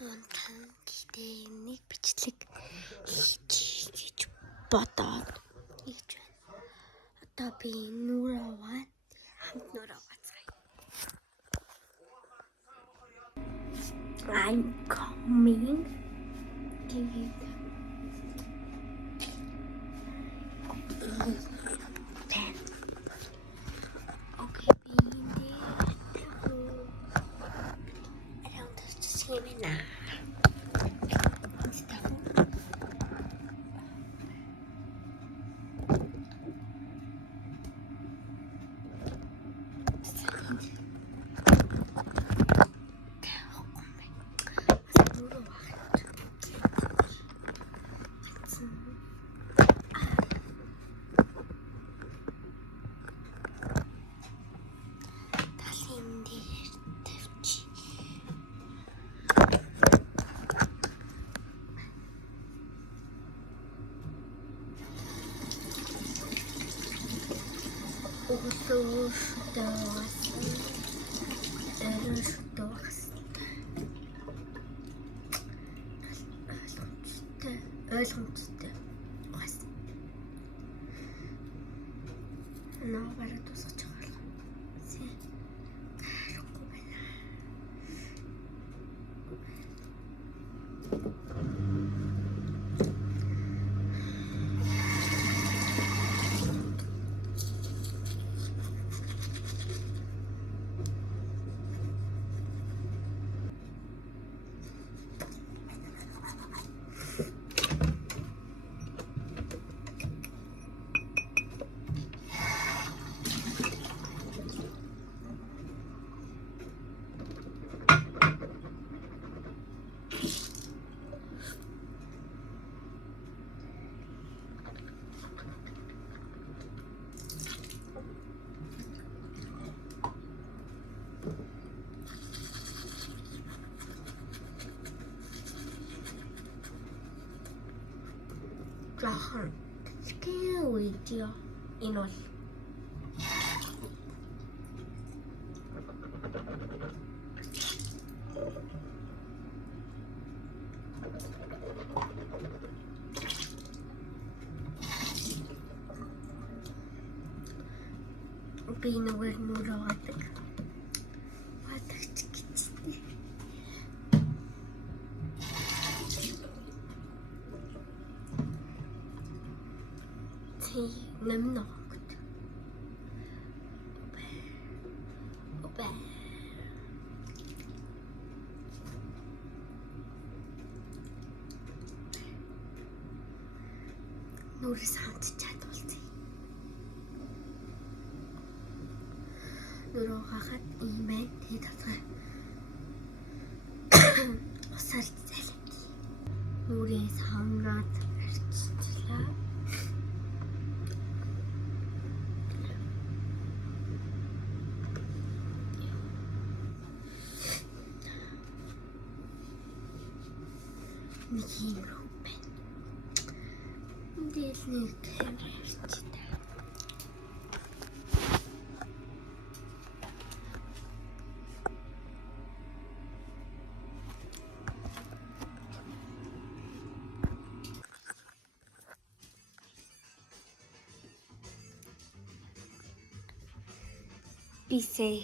Унтан гэхдээ нэг бичлэг хийж бодоод хийж байна. Одоо би нүрэ аваад хамт нүрэ аваацгаая. I'm coming. Okay, being there. I don't just see me now. Ойлгомжтой бас наа бараг тусгаж байгаа юм. Харахгүй байна. Жахан скин видео энэ бол би нүрэ аваадаг. Хатагч гэжтэй. Нэмнэ. Нүрээс хамт чадвалцъя. Нүрөө хахад ийм байна. Тэгээд татгай. Усаар зайлт. Нүрээс хамраад арчилаа. Нэг юм байна. Дэл нэг камер авчихдээ. Бисээ.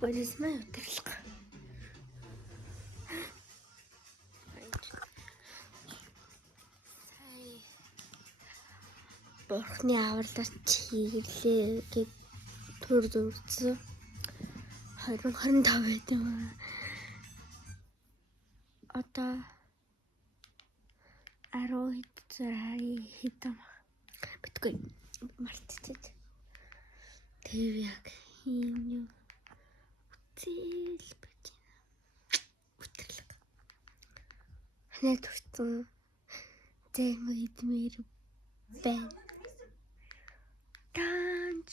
What is my утралга? Бурхны авралаар чиглээ гэд төр зүрцсэн 2025 байдаг. Одоо 10 хэдэн битгүй мартчихад. Тэр яг юм үтэл бэж утралга. Ханаа төрсөн зэн идмэр байна. Танч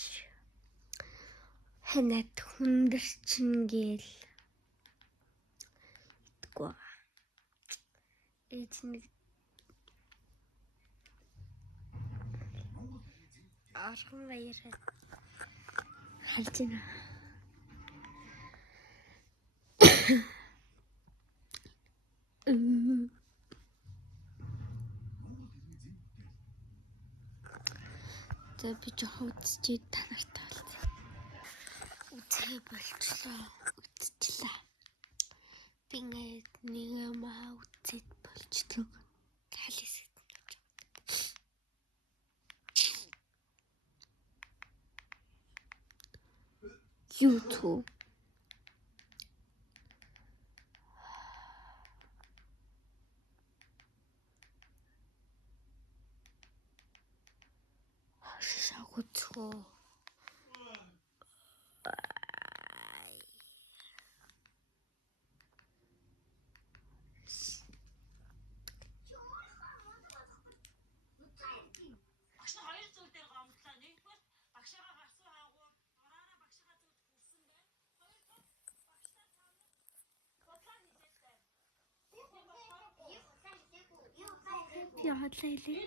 ханаад хүндэрчин гээл идэггүй. Эцэг арган баяраа харж байна. За би жоохон үзчихээ та нартай болцсон. Үзээ болчлоо. Үзчихлээ. Би ингээд нэг юм үзээд болчихлоо. Талисэд. YouTube. Шагуцгоо. Яагаад л хэлээ?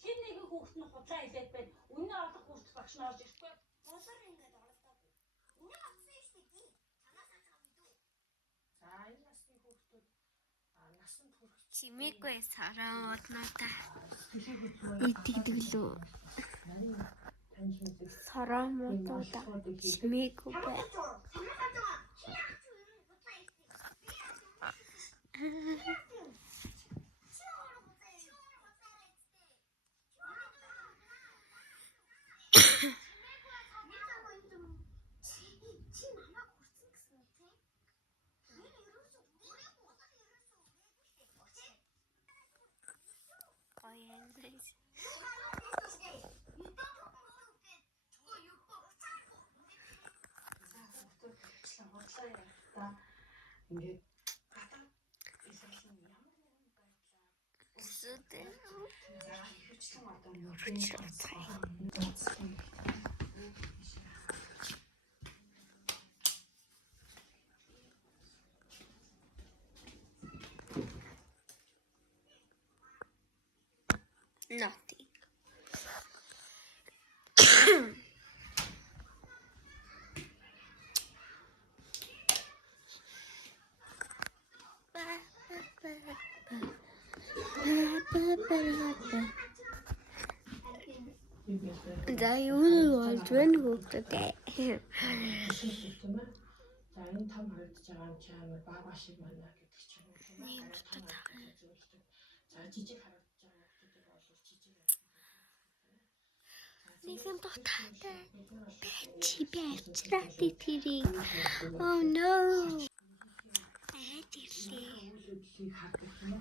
Хин нэгэн хүүхэд нь худлаа хэлээд байна. Үнэн олох хүүхэд багш нь орж ирэхгүй. Болоор ингээд оролдоогүй. Үнэн авсан юм шүү дээ. Танаас цаа мэдүү. За энэ насны хүүхдүүд насанд хүрэх Чимээгүй сараад надаа. Итгэдэг лөө. таньж мэддэг Сарамуудаа чимээгүй бай. ингээд гадаад Израилийн ямар нэгэн байдлаар Сүдээ. ихэвчлэн одоо Nothing. За юу болж байна хүүхдүүд? тийм ээ. За энэ том харагдаж байгаа юм чи амар баба шиг байна гэдэг ч юм уу тийм ээ. Ийм дотор тахаа. За жижиг харагдаж байгаа хүүхдүүд бол жижиг байх. Нэгэн дотаатай. Чи байцраа тэрийг. Oh no. Үйлдэлийг хардаг юм аа.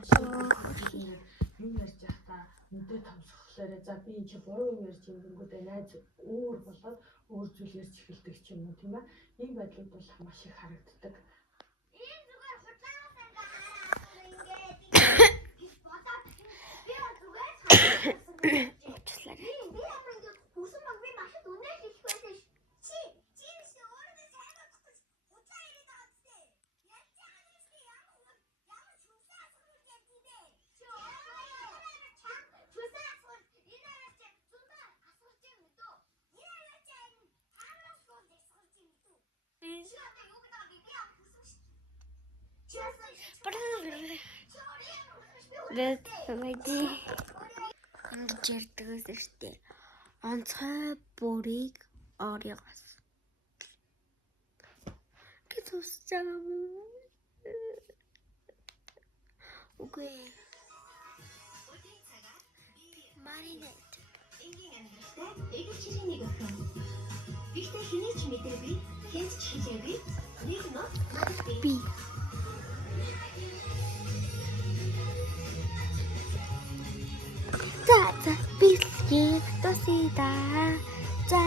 Юм ярьж байхдаа мэдээ томсгохлаарэ за би энэ чи буруу юм ярьж ингэнгүүтээ найз өөр болоод өөр зүйл ярьж эхэлдэг ч юм уу тийм ээ. Ийм байдлууд бол маш их харагддаг. Ийм зүгээр худлаанаас ингээд хараад ингээд бодоод би зүгээр Уучлаарай. би ямар ингээд хүсэн баг би машин үнээр хийх байсан ш. Чи биш өөрөө сайн бодохгүй худлаа ирээд байгаа үстэй. Яаж байгаа юм бэ? Ямар чүсээ асуулт ярьд юм бэ? Чи чүсээ асуулт инээрээ чи зундаа асуулт юм дөө. Инээрээ чи таамаас асуулт асуулт юм дөө. Чи одоо юу гэдэг вэ? Би ямар хүсэн ш. Чи Дэт мэдээ. Ингэж ярьдаг гэсэн шүү дээ. Онцгой бүрийг орёгоос. Гэж усч байгаа юм. Үгүй. Маринет. энгийн амьдралтай эгч чирийн нэг охин. Бигтэй хэний ч мэдээгүй, хэнт ч хэлээгүй. Нэг нот надад Би. За бисгий тосида. За